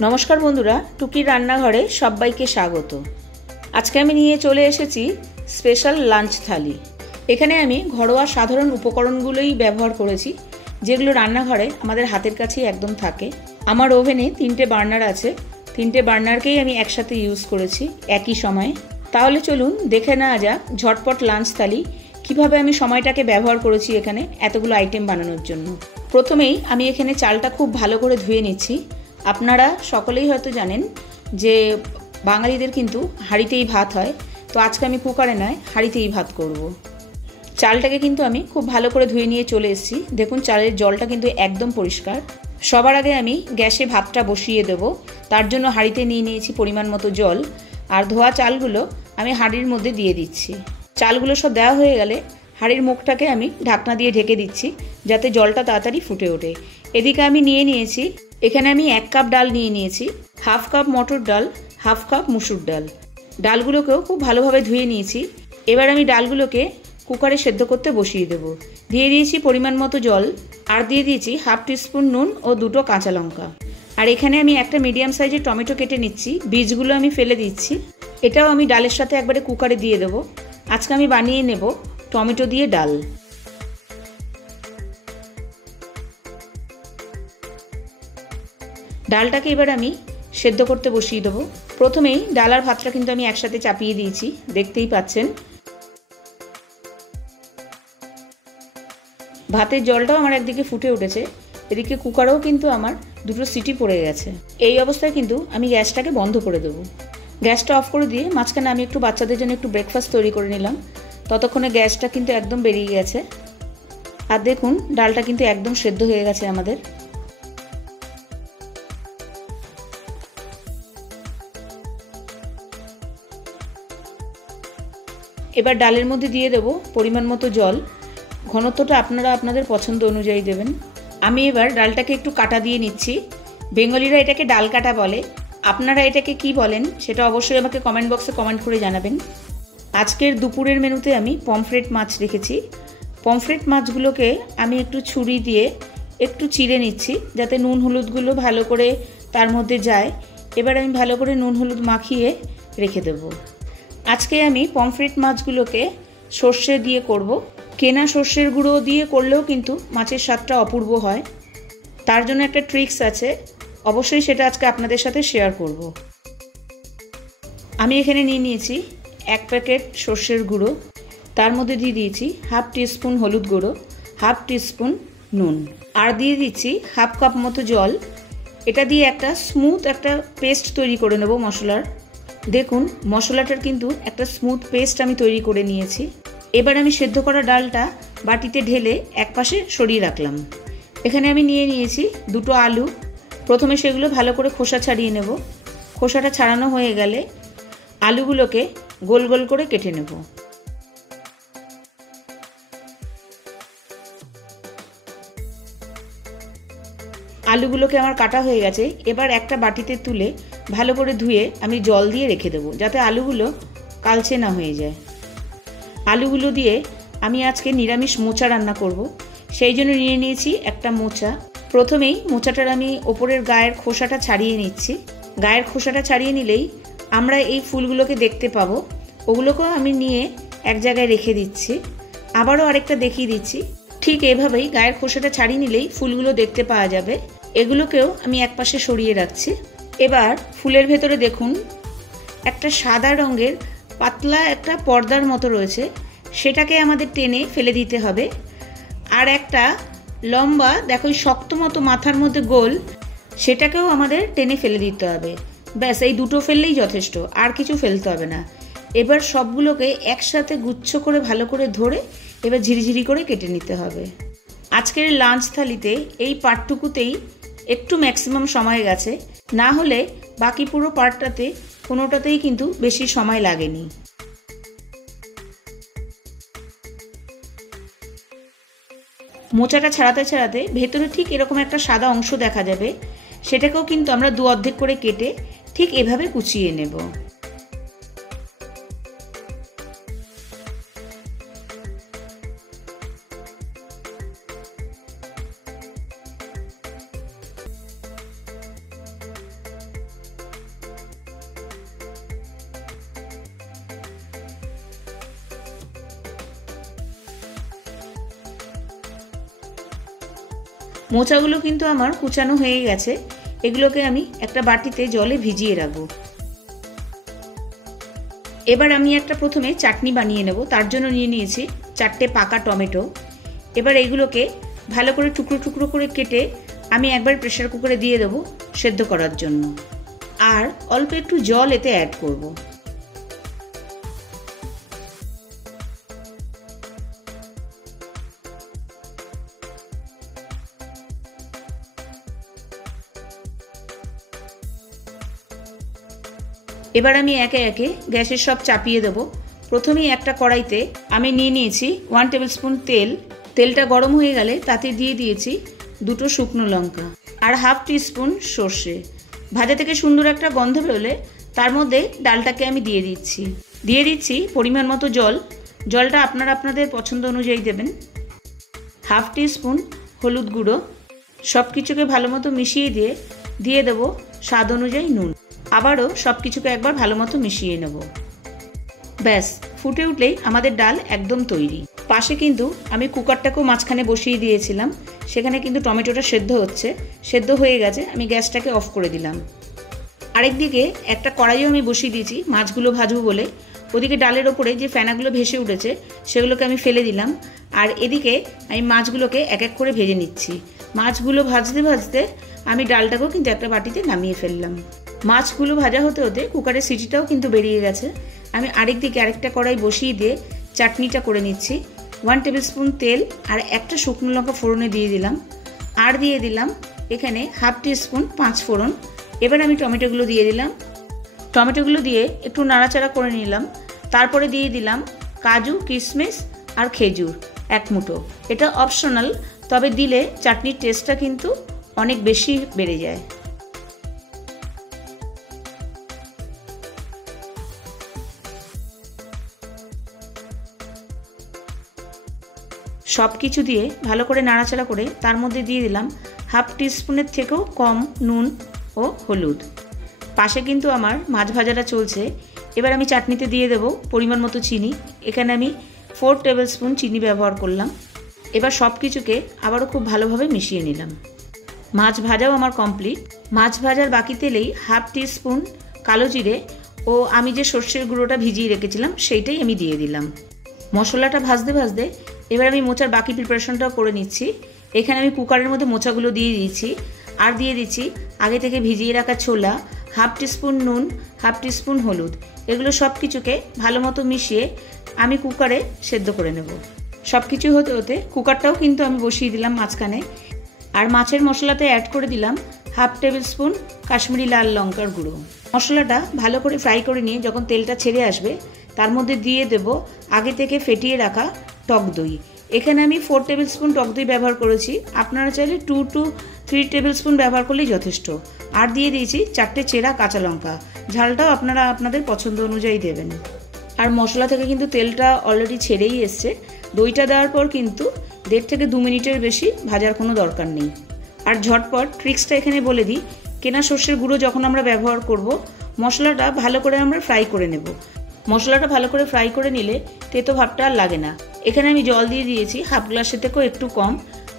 নমস্কার বন্ধুরা, টুকির রান্নাঘরে সবাইকে স্বাগত। আজকে আমি নিয়ে চলে এসেছি স্পেশাল লাঞ্চ থালি। এখানে আমি ঘরোয়া সাধারণ উপকরণগুলোই ব্যবহার করেছি, যেগুলো রান্নাঘরে আমাদের হাতের কাছেই একদম থাকে। আমার ওভেনে 3টে বার্নার আছে, 3টে বার্নারকেই আমি একসাথে ইউজ করেছি একই সময়ে। তাহলে চলুন দেখে নেওয়া যাক ঝটপট লাঞ্চ থালি কিভাবে আমি সময়টাকে ব্যবহার করেছি এখানে এতগুলো আইটেম বানানোর জন্য। প্রথমেই আমি এখানে চালটা খুব ভালো করে ধুয়ে নিচ্ছি। আপনারা সকলেই হয়তো জানেন যে বাঙালিদের কিন্তু হাঁড়িতেই ভাত হয়, তো আজকে আমি কুকারে নয় হাঁড়িতেই ভাত করব। চালটাকে কিন্তু আমি খুব ভালো করে ধুয়ে নিয়ে চলে এসেছি। দেখুন চালের জলটা কিন্তু একদম পরিষ্কার। সবার আগে আমি গ্যাসে ভাতটা বসিয়ে দেব, তার জন্য হাঁড়িতে নিয়ে নিয়েছি পরিমাণ মতো জল, আর ধোয়া চালগুলো আমি হাঁড়ির মধ্যে দিয়ে দিচ্ছি। চালগুলো সব দেওয়া হয়ে গেলে হাঁড়ির মুখটাকে আমি ঢাকনা দিয়ে ঢেকে দিচ্ছি, যাতে জলটা তাড়াতাড়ি ফুটে ওঠে। এদিকে আমি নিয়ে নিয়েছি, এখানে আমি 1 কাপ ডাল নিয়ে নিয়েছি, 1/2 কাপ মটর ডাল, 1/2 কাপ মুসুর ডাল। ডালগুলোকেও খুব ভালোভাবে ধুয়ে নিয়েছি। এবার আমি ডালগুলোকে কুকারে সেদ্ধ করতে বসিয়ে দেব। দিয়ে দিয়েছি পরিমাণ মতো জল, আর দিয়ে দিয়েছি 1/2 টিস্পুন নুন ও 2টো কাঁচা লঙ্কা। আর এখানে আমি একটা মিডিয়াম সাইজের টমেটো কেটে নিচ্ছি, বীজগুলো আমি ফেলে দিচ্ছি। এটাও আমি ডালের সাথে একবারে কুকারে দিয়ে দেবো। আজকে আমি বানিয়ে নেব টমেটো দিয়ে ডাল। ডালটাকে এবার আমি সেদ্ধ করতে বসিয়ে দেবো। প্রথমেই ডাল আর ভাতটা কিন্তু আমি একসাথে চাপিয়ে দিয়েছি, দেখতেই পাচ্ছেন। ভাতের জলটাও আমার একদিকে ফুটে উঠেছে, এদিকে কুকারেও কিন্তু আমার 2টো সিটি পড়ে গেছে। এই অবস্থায় কিন্তু আমি গ্যাসটাকে বন্ধ করে দেবো। গ্যাসটা অফ করে দিয়ে মাঝখানে আমি একটু বাচ্চাদের জন্য একটু ব্রেকফাস্ট তৈরি করে নিলাম। ততক্ষণে গ্যাসটা কিন্তু একদম বেরিয়ে গেছে। আর দেখুন ডালটা কিন্তু একদম সেদ্ধ হয়ে গেছে আমাদের। এবার ডালের মধ্যে দিয়ে দেব পরিমাণ মতো জল। ঘনত্বটা আপনারা আপনাদের পছন্দ অনুযায়ী দেবেন। আমি এবার ডালটাকে একটু কাটা দিয়ে নিচ্ছি। বেঙ্গলিরা এটাকে ডাল কাটা বলে, আপনারা এটাকে কি বলেন সেটা অবশ্যই আমাকে কমেন্ট বক্সে কমেন্ট করে জানাবেন। আজকের দুপুরের মেনুতে আমি পমফ্রেট মাছ রেখেছি। পমফ্রেট মাছগুলোকে আমি একটু ছুরি দিয়ে একটু চিড়ে নিচ্ছি, যাতে নুন হলুদগুলো ভালো করে তার মধ্যে যায়। এবার আমি ভালো করে নুন হলুদ মাখিয়ে রেখে দেবো। আজকে আমি পমফ্রেট মাছগুলোকে সর্ষে দিয়ে করব। কেনা সর্ষের গুঁড়ো দিয়ে করলেও কিন্তু মাছের স্বাদটা অপূর্ব হয়। তার জন্য একটা ট্রিক্স আছে, অবশ্যই সেটা আজকে আপনাদের সাথে শেয়ার করব। আমি এখানে নিয়ে নিয়েছি 1 প্যাকেট সর্ষের গুঁড়ো, তার মধ্যে দিয়ে দিয়েছি 1/2 টিস্পুন হলুদ গুঁড়ো, 1/2 টিস্পুন নুন, আর দিয়ে দিচ্ছি 1/2 কাপ মতো জল। এটা দিয়ে একটা স্মুথ একটা পেস্ট তৈরি করে নেব মশলার। দেখুন মশলাটার কিন্তু একটা স্মুথ পেস্ট আমি তৈরি করে নিয়েছি। এবার আমি সেদ্ধ করা ডালটা বাটিতে ঢেলে একপাশে সরিয়ে রাখলাম। এখানে আমি নিয়ে নিয়েছি 2টো আলু। প্রথমে সেগুলো ভালো করে খোসা ছাড়িয়ে নেব। খোসাটা ছাড়ানো হয়ে গেলে আলুগুলোকে গোল গোল করে কেটে নেব। আলুগুলোকে আমার কাটা হয়ে গেছে। এবার একটা বাটিতে তুলে ভালো করে ধুয়ে আমি জল দিয়ে রেখে দেবো, যাতে আলুগুলো কালচে না হয়ে যায়। আলুগুলো দিয়ে আমি আজকে নিরামিষ মোচা রান্না করব, সেই জন্য নিয়ে নিয়েছি একটা মোচা। প্রথমেই মোচাটার আমি ওপরের গায়ের খোসাটা ছাড়িয়ে নিচ্ছি। গায়ের খোসাটা ছাড়িয়ে নিলেই আমরা এই ফুলগুলোকে দেখতে পাবো। ওগুলোকেও আমি নিয়ে এক জায়গায় রেখে দিচ্ছি। আবারও আরেকটা দেখিয়ে দিচ্ছি। ঠিক এভাবেই গায়ের খোসাটা ছাড়িয়ে নিলেই ফুলগুলো দেখতে পাওয়া যাবে। এগুলোকেও আমি একপাশে সরিয়ে রাখছি। এবার ফুলের ভেতরে দেখুন একটা সাদা রঙের পাতলা একটা পর্দার মতো রয়েছে, সেটাকে আমাদের টেনে ফেলে দিতে হবে। আর একটা লম্বা দেখো শক্ত মতো মাথার মধ্যে গোল, সেটাকেও আমাদের টেনে ফেলে দিতে হবে। ব্যাস এই 2টো ফেললেই যথেষ্ট, আর কিছু ফেলতে হবে না। এবার সবগুলোকে একসাথে গুচ্ছ করে ভালো করে ধরে এবার ঝিরিঝিরি করে কেটে নিতে হবে। আজকের লাঞ্চ থালিতে এই পার্টটুকুতেই একটু ম্যাক্সিমাম সময় গেছে, না হলে বাকি পুরো পার্টটাতে কোনোটাতেই কিন্তু বেশি সময় লাগেনি। মোচাটা ছাড়াতে ছাড়াতে ভেতরে ঠিক এরকম একটা সাদা অংশ দেখা যাবে, সেটাকেও কিন্তু আমরা 2 অর্ধেক করে কেটে ঠিক এভাবে কুচিয়ে নেব। মোচাগুলো কিন্তু আমার কুচানো হয়ে গেছে। এগুলোকে আমি একটা বাটিতে জলে ভিজিয়ে রাখবো। এবার আমি একটা প্রথমে চাটনি বানিয়ে নেব। তার জন্য নিয়ে নিয়েছি 4টে পাকা টমেটো। এবার এগুলোকে ভালো করে টুকরো টুকরো করে কেটে আমি একবার প্রেসার কুকারে দিয়ে দেবো সেদ্ধ করার জন্য। আর অল্প একটু জল এতে অ্যাড করব। এবার আমি একে একে গ্যাসের সব চাপিয়ে দেব। প্রথমেই একটা কড়াইতে আমি নিয়ে নিয়েছি 1 টেবিল স্পুন তেল। তেলটা গরম হয়ে গেলে তাতে দিয়ে দিয়েছি 2টো শুকনো লঙ্কা আর 1/2 টিস্পুন সর্ষে। ভাজা থেকে সুন্দর একটা গন্ধ বেরোলে তার মধ্যে ডালটাকে আমি দিয়ে দিচ্ছি পরিমাণ মতো জল। জলটা আপনারা আপনাদের পছন্দ অনুযায়ী দেবেন। 1/2 টিস্পুন হলুদ গুঁড়ো। সব কিছুকে ভালো মতো মিশিয়ে দিয়ে দেবো স্বাদ অনুযায়ী নুন। আবারও সব কিছুকে একবার ভালো মতো মিশিয়ে নেব। ব্যাস, ফুটে উঠলেই আমাদের ডাল একদম তৈরি। পাশে কিন্তু আমি কুকারটাকেও মাঝখানে বসিয়ে দিয়েছিলাম। সেখানে কিন্তু টমেটোটা সেদ্ধ হচ্ছে। সেদ্ধ হয়ে গেছে, আমি গ্যাসটাকে অফ করে দিলাম। আরেকদিকে একটা কড়াইও আমি বসিয়ে দিয়েছি মাছগুলো ভাজবো বলে। ওদিকে ডালের ওপরে যে ফেনাগুলো ভেসে উঠেছে সেগুলোকে আমি ফেলে দিলাম। আর এদিকে আমি মাছগুলোকে এক এক করে ভেজে নিচ্ছি। মাছগুলো ভাজতে ভাজতে আমি ডালটাকেও কিন্তু একটা বাটিতে নামিয়ে ফেললাম। মাছগুলো ভাজা হতে হতে কুকারের সিটিটাও কিন্তু বেরিয়ে গেছে। আমি আরেকদিকে আরেকটা কড়াই বসিয়ে দিয়ে চাটনিটা করে নিচ্ছি। 1 টেবিল স্পুন তেল আর একটা শুকনো লঙ্কা ফোড়নে দিয়ে দিলাম। আর দিয়ে দিলাম এখানে 1/2 টিস্পুন 5 ফোড়ন। এবার আমি টমেটোগুলো দিয়ে দিলাম। টমেটোগুলো দিয়ে একটু নাড়াচাড়া করে নিলাম। তারপরে দিয়ে দিলাম কাজু, কিশমিশ আর খেজুর 1 মুঠো। এটা অপশনাল, তবে দিলে চাটনির টেস্টটা কিন্তু অনেক বেশি বেড়ে যায়। সব কিছু দিয়ে ভালো করে নাড়াচাড়া করে তার মধ্যে দিয়ে দিলাম 1/2 টিস্পুনের থেকেও কম নুন ও হলুদ। পাশে কিন্তু আমার মাছ ভাজাটা চলছে। এবার আমি চাটনিতে দিয়ে দেবো পরিমাণ মতো চিনি। এখানে আমি 4 টেবিল স্পুন চিনি ব্যবহার করলাম। এবার সব কিছুকে আবারও খুব ভালোভাবে মিশিয়ে নিলাম। মাছ ভাজাও আমার কমপ্লিট। মাছ ভাজার বাকি তেলেই 1/2 টিস্পুন কালো জিরে ও আমি যে সর্ষের গুঁড়োটা ভিজিয়ে রেখেছিলাম সেইটাই আমি দিয়ে দিলাম। মশলাটা ভাজতে ভাজতে এবার আমি মোচার বাকি প্রিপারেশনটাও করে নিচ্ছি। এখানে আমি কুকারের মধ্যে মোচাগুলো দিয়ে দিয়েছি। আর দিয়ে দিচ্ছি আগে থেকে ভিজিয়ে রাখা ছোলা, 1/2 টিস্পুন নুন, 1/2 টিস্পুন হলুদ। এগুলো সব কিছুকে ভালো মতো মিশিয়ে আমি কুকারে সেদ্ধ করে নেব। সব কিছু হতে হতে কুকারটাও কিন্তু আমি বসিয়ে দিলাম মাঝখানে। আর মাছের মশলাতে অ্যাড করে দিলাম 1/2 টেবিল স্পুন কাশ্মীরি লাল লঙ্কার গুঁড়ো। মশলাটা ভালো করে ফ্রাই করে নিয়ে যখন তেলটা ছেড়ে আসবে তার মধ্যে দিয়ে দেব আগে থেকে ফেটিয়ে রাখা টক দই। এখানে আমি 4 টেবিল স্পুন টক দই ব্যবহার করেছি। আপনারা চাইলে 2 to 3 টেবিল স্পুন ব্যবহার করলেই যথেষ্ট। আর দিয়ে দিয়েছি 4টে চেরা কাঁচা লঙ্কা। ঝালটাও আপনারা আপনাদের পছন্দ অনুযায়ী দেবেন। আর মশলা থেকে কিন্তু তেলটা অলরেডি ছেড়েই এসছে। দইটা দেওয়ার পর কিন্তু 1.5 থেকে 2 মিনিটের বেশি ভাজার কোনো দরকার নেই। আর ঝটপট ট্রিক্সটা এখানে বলে দিই, কেনা সর্ষের গুঁড়ো যখন আমরা ব্যবহার করব মশলাটা ভালো করে আমরা ফ্রাই করে নেব। মশলাটা ভালো করে ফ্রাই করে নিলে তেতো ভাবটা আর লাগে না। এখানে আমি জল দিয়ে দিয়েছি 1/2 গ্লাসের থেকেও একটু কম।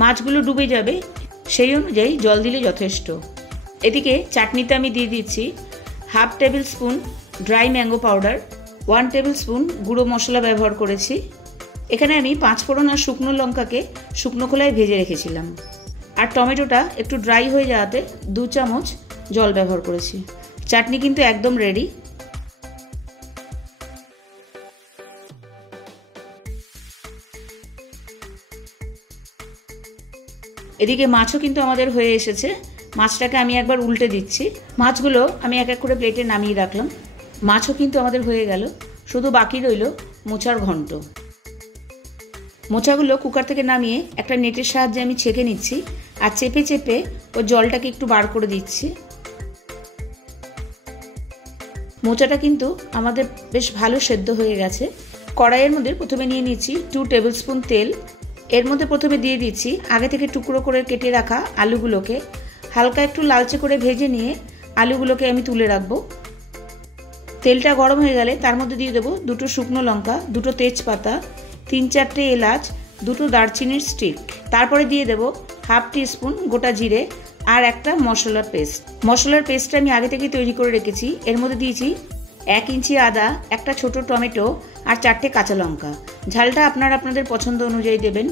মাছগুলো ডুবে যাবে সেই অনুযায়ী জল দিলে যথেষ্ট। এদিকে চাটনিতে আমি দিয়ে দিচ্ছি 1/2 table spoon dry mango powder, 1 table spoon গুঁড়ো মশলা ব্যবহার করেছি। এখানে আমি 5 ফোড়ন আর শুকনো লঙ্কাকে শুকনো খোলায় ভেজে রেখেছিলাম। আর টমেটোটা একটু ড্রাই হয়ে যাওয়াতে 2 চামচ জল ব্যবহার করেছি। চাটনি কিন্তু একদম রেডি। এদিকে মাছও কিন্তু আমাদের হয়ে এসেছে। মাছটাকে আমি একবার উল্টে দিচ্ছি। মাছগুলো আমি এক এক করে প্লেটে নামিয়ে রাখলাম। মাছও কিন্তু আমাদের হয়ে গেল। শুধু বাকি রইল মোচার ঘন্ট। মোচাগুলো কুকার থেকে নামিয়ে একটা নেটের সাহায্যে আমি ছেঁকে নিচ্ছি। আর চেপে চেপে ওর জলটাকে একটু বার করে দিচ্ছি। মোচাটা কিন্তু আমাদের বেশ ভালো সেদ্ধ হয়ে গেছে। কড়াইয়ের মধ্যে প্রথমে নিয়ে নিচ্ছি 2 টেবিল স্পুন তেল। এর মধ্যে প্রথমে দিয়ে দিচ্ছি আগে থেকে টুকরো করে কেটে রাখা আলুগুলোকে। হালকা একটু লালচে করে ভেজে নিয়ে আলুগুলোকে আমি তুলে রাখবো। তেলটা গরম হয়ে গেলে তার মধ্যে দিয়ে দেবো 2টো শুকনো লঙ্কা, 2টো তেজপাতা, 3-4টে এলাচ, 2টো দারচিনির স্টিক। তারপরে দিয়ে দেবো হাফ টিস্পুন গোটা জিরে আর একটা মশলার পেস্ট। মশলার পেস্টটা আমি আগে থেকেই তৈরি করে রেখেছি। এর মধ্যে দিয়েছি 1 ইঞ্চি আদা, একটা ছোট টমেটো আর 4টে কাঁচা লঙ্কা। ঝালটা আপনারা আপনাদের পছন্দ অনুযায়ী দেবেন।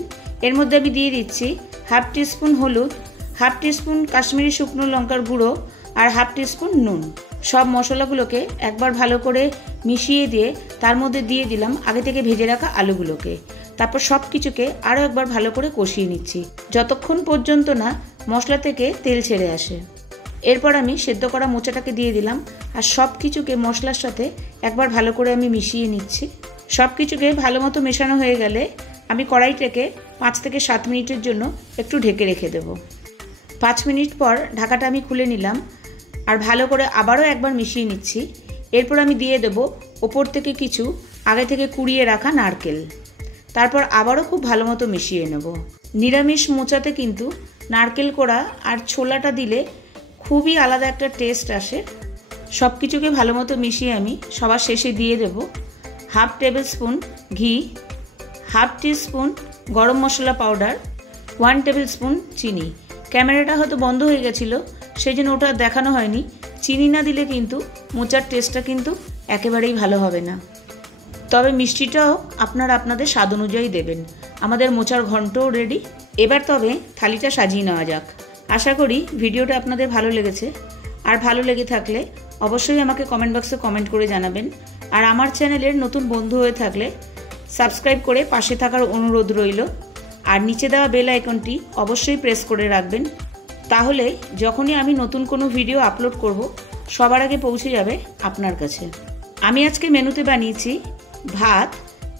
এর মধ্যে আমি দিয়ে দিচ্ছি হাফ টিস্পুন হলুদ, হাফ টিস্পুন কাশ্মীরি শুকনো লঙ্কার গুঁড়ো আর হাফ টিস্পুন নুন। সব মশলাগুলোকে একবার ভালো করে মিশিয়ে দিয়ে তার মধ্যে দিয়ে দিলাম আগে থেকে ভেজে রাখা আলুগুলোকে। তারপর সব কিছুকে আরও একবার ভালো করে কষিয়ে নিচ্ছি যতক্ষণ পর্যন্ত না মশলা থেকে তেল ছেড়ে আসে। এরপর আমি সেদ্ধ করা মোচাটাকে দিয়ে দিলাম আর সব কিছুকে মশলার সাথে একবার ভালো করে আমি মিশিয়ে নিচ্ছি। সব কিছুকে ভালো মতো মেশানো হয়ে গেলে আমি কড়াইটাকে 5 থেকে 7 মিনিটের জন্য একটু ঢেকে রেখে দেব। 5 মিনিট পর ঢাকাটা আমি খুলে নিলাম আর ভালো করে আবারও একবার মিশিয়ে নিচ্ছি। এরপর আমি দিয়ে দেব ওপর থেকে কিছু আগে থেকে কুড়িয়ে রাখা নারকেল। তারপর আবারও খুব ভালো মতো মিশিয়ে নেব। নিরামিষ মোচাতে কিন্তু নারকেল কোড়া আর ছোলাটা দিলে খুবই আলাদা একটা টেস্ট আসে। সব কিছুকে ভালো মতো মিশিয়ে আমি সবার শেষে দিয়ে দেব হাফ টেবিল স্পুন ঘি, হাফ টিস্পুন গরম মশলা পাউডার, 1 টেবিল স্পুন চিনি। ক্যামেরাটা হয়তো বন্ধ হয়ে গেছিলো, সেই জন্য ওটা দেখানো হয়নি। চিনি না দিলে কিন্তু মোচার টেস্টটা কিন্তু একেবারেই ভালো হবে না। তবে মিষ্টিটাও আপনারা আপনাদের স্বাদ অনুযায়ী দেবেন। আমাদের মোচার ঘন্টও রেডি। এবার তবে থালিটা সাজিয়ে নেওয়া যাক। আশা করি ভিডিওটা আপনাদের ভালো লেগেছে। আর ভালো লেগে থাকলে অবশ্যই আমাকে কমেন্ট বক্সে কমেন্ট করে জানাবেন। আর আমার চ্যানেলের নতুন বন্ধু হয়ে থাকলে সাবস্ক্রাইব করে পাশে থাকার অনুরোধ রইল। আর নিচে দেওয়া বেল আইকনটি অবশ্যই প্রেস করে রাখবেন, তাহলে যখনই আমি নতুন কোনো ভিডিও আপলোড করব সবার আগে পৌঁছে যাবে আপনার কাছে। আমি আজকে মেনুতে বানিয়েছি ভাত,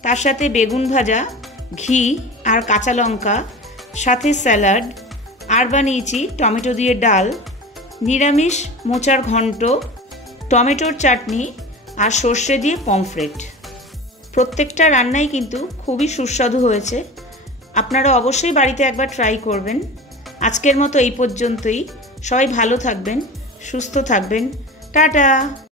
তার সাথে বেগুন ভাজা, ঘি আর কাঁচা লঙ্কা, সাথে স্যালাড, আর বানিয়েছি টমেটো দিয়ে ডাল, নিরামিষ মোচার ঘন্ট, টমেটোর চাটনি আর সর্ষে দিয়ে পমফ্রেট। প্রত্যেকটা রান্নাই কিন্তু খুবই সুস্বাদু হয়েছে। আপনারা অবশ্যই বাড়িতে একবার ট্রাই করবেন। আজকের মতো এই পর্যন্তই। সবাই ভালো থাকবেন, সুস্থ থাকবেন। টাটা।